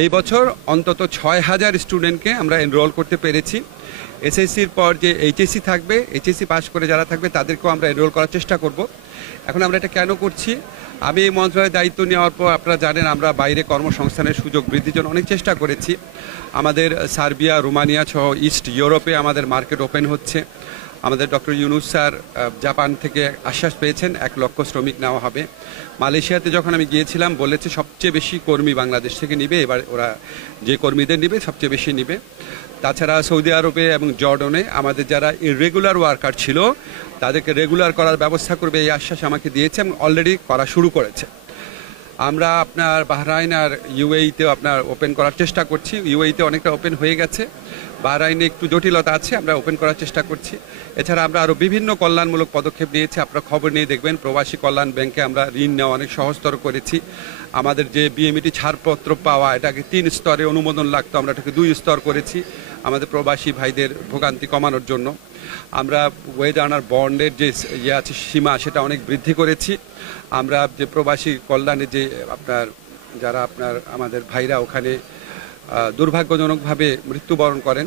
এই বছর অন্তত ৬,০০০ স্টুডেন্টকে আমরা এনরোল করতে পেরেছি। এসএসসির পর যে এইচএসসি থাকবে, এইচএসসি পাস করে যারা থাকবে তাদেরকেও আমরা এনরোল করার চেষ্টা করব। এখন আমরা এটা কেন করছি, আমি এই মন্ত্রণালয়ের দায়িত্ব নেওয়ার পর আপনারা জানেন আমরা বাইরে কর্মসংস্থানের সুযোগ বৃদ্ধির জন্য অনেক চেষ্টা করেছি। আমাদের সার্বিয়া, রোমানিয়া সহ ইস্ট ইউরোপে আমাদের মার্কেট ওপেন হচ্ছে। আমাদের ডক্টর ইউনুস স্যার জাপান থেকে আশ্বাস পেয়েছেন 1 লক্ষ শ্রমিক নেওয়া হবে। মালয়েশিয়াতে যখন আমি গিয়েছিলাম বলেছে সবচেয়ে বেশি কর্মী বাংলাদেশ থেকে নিবে, এবার ওরা যে কর্মীদের নিবে সবচেয়ে বেশি নিবে। তাছাড়া সৌদি আরবে এবং জর্ডনে আমাদের যারা ইররেগুলার ওয়ার্কার ছিল তাদেরকে রেগুলার করার ব্যবস্থা করবে, এই আশ্বাস আমাকে দিয়েছে এবং অলরেডি করা শুরু করেছে। আমরা আপনার বাহরাইন আর ইউএইতেও আপনার ওপেন করার চেষ্টা করছি। ইউএইতে অনেকটা ওপেন হয়ে গেছে, বাহরাইনে একটু জটিলতা আছে, আমরা ওপেন করার চেষ্টা করছি। এছাড়া আমরা আরও বিভিন্ন কল্যাণমূলক পদক্ষেপ নিয়েছি, আপনারা খবর নিয়ে দেখবেন। প্রবাসী কল্যাণ ব্যাংকে আমরা ঋণ নেওয়া অনেক সহজতর করেছি। আমাদের যে বিএমইটি ছাড়পত্র পাওয়া, এটাকে 3 স্তরে অনুমোদন লাগতো, আমরা এটাকে 2 স্তর করেছি আমাদের প্রবাসী ভাইদের ভোগান্তি কমানোর জন্য। আমরা ওয়েজ আর্নার বন্ডের যে আছে সীমা, সেটা অনেক বৃদ্ধি করেছি। আমরা যে প্রবাসী কল্যাণে যে যারা আমাদের ভাইরা ওখানে দুর্ভাগ্যজনকভাবে মৃত্যুবরণ করেন,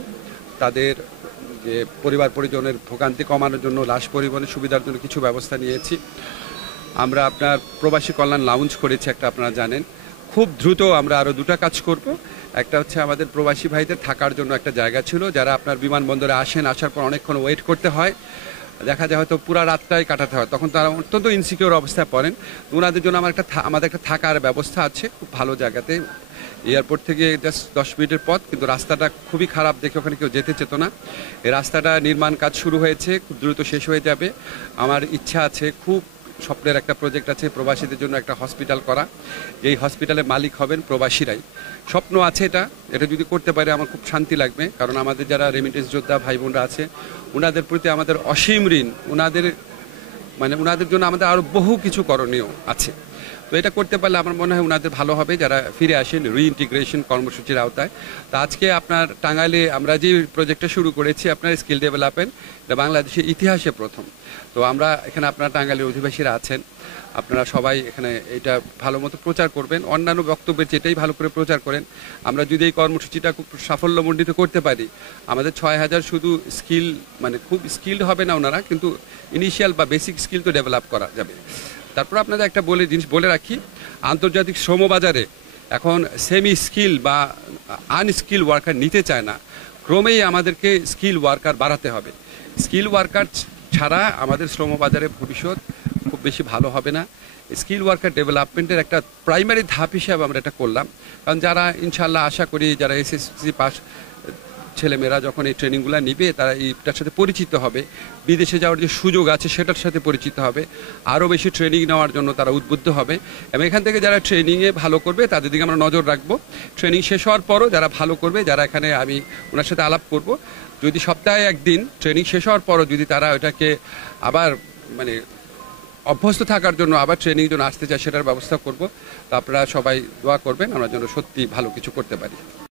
তাদের যে পরিবার পরিজনের ভোগান্তি কমানোর জন্য লাশ পরিবহনের সুবিধার জন্য কিছু ব্যবস্থা নিয়েছি। আমরা প্রবাসী কল্যাণ লাউঞ্জ করেছি একটা, আপনারা জানেন। খুব দ্রুত আমরা আরও 2টা কাজ করব। একটা হচ্ছে আমাদের প্রবাসী ভাইদের থাকার জন্য একটা জায়গা ছিল, যারা আপনার বিমানবন্দরে আসার পর অনেকক্ষণ ওয়েট করতে হয়, দেখা যায় হয়তো পুরো রাতটাই কাটাতে হয়, তখন তারা অত্যন্ত ইনসিকিউর অবস্থায় পড়েন। ওনাদের জন্য আমাদের একটা থাকার ব্যবস্থা আছে খুব ভালো জায়গাতে, এয়ারপোর্ট থেকে জাস্ট 10 মিনিটের পথ, কিন্তু রাস্তাটা খুবই খারাপ দেখে ওখানে কেউ যেতে চেত না। এই রাস্তাটা নির্মাণ কাজ শুরু হয়েছে, খুব দ্রুত শেষ হয়ে যাবে। আমার ইচ্ছা আছে, খুব স্বপ্নের একটা প্রজেক্ট আছে প্রবাসীদের জন্য একটা হসপিটাল করা। এই হসপিটালের মালিক হবেন প্রবাসীরাই। স্বপ্ন আছে এটা যদি করতে পারে আমার খুব শান্তি লাগবে, কারণ আমাদের যারা রেমিটেন্স যোদ্ধা ভাই বোনরা আছে ওনাদের প্রতি আমাদের অসীম ঋণ। ওনাদের জন্য আমাদের আরও বহু কিছু করণীয় আছে। তো এটা করতে পারলে আমার মনে হয় ওনাদের ভালো হবে, যারা ফিরে আসেন রিইন্টিগ্রেশন কর্মসূচির আওতায়। তো আজকে আপনার টাঙ্গাইলে আমরা যে প্রজেক্টটা শুরু করেছি আপনার স্কিল ডেভেলপমেন্ট, এটা বাংলাদেশের ইতিহাসে প্রথম। তো আমরা এখানে আপনার টাঙ্গাইলের অধিবাসীরা আছেন, আপনারা সবাই এখানে এটা ভালো মতো প্রচার করবেন, অন্যান্য বক্তব্যের যেটাই ভালো করে প্রচার করেন। আমরা যদি এই কর্মসূচিটা খুব সাফল্যমণ্ডিত করতে পারি, আমাদের 6,000 শুধু স্কিল খুব স্কিল্ড হবে না ওনারা, কিন্তু ইনিশিয়াল বা বেসিক স্কিল তো ডেভেলপ করা যাবে। তারপর আপনাদের একটা জিনিস বলে রাখি, আন্তর্জাতিক শ্রমবাজারে এখন সেমি স্কিল বা আনস্কিল ওয়ার্কার নিতে চায় না। ক্রমেই আমাদেরকে স্কিল ওয়ার্কার বাড়াতে হবে। স্কিল ওয়ার্কার ছাড়া আমাদের শ্রমবাজারে ভবিষ্যৎ খুব বেশি ভালো হবে না। স্কিল ওয়ার্কার ডেভেলপমেন্টের একটা প্রাইমারি ধাপ হিসাবে আমরা এটা করলাম, কারণ যারা ইনশাল্লাহ আশা করি যারা এসএসসি পাস ছেলেমেয়েরা যখন এই ট্রেনিংগুলো নিবে তারা এইটার সাথে পরিচিত হবে, বিদেশে যাওয়ার যে সুযোগ আছে সেটার সাথে পরিচিত হবে, আরও বেশি ট্রেনিং নেওয়ার জন্য তারা উদ্বুদ্ধ হবে। এবং এখান থেকে যারা ট্রেনিংয়ে ভালো করবে তাদের দিকে আমরা নজর রাখবো। ট্রেনিং শেষ হওয়ার পরও যারা ভালো করবে, যারা এখানে আমি ওনার সাথে আলাপ করব, যদি সপ্তাহে একদিন ট্রেনিং শেষ হওয়ার পরও যদি তারা ওটাকে আবার অভ্যস্ত থাকার জন্য আবার ট্রেনিং জন্য আসতে চায়, সেটার ব্যবস্থা করব। তো আপনারা সবাই দোয়া করবেন আমরা যেন সত্যি ভালো কিছু করতে পারি।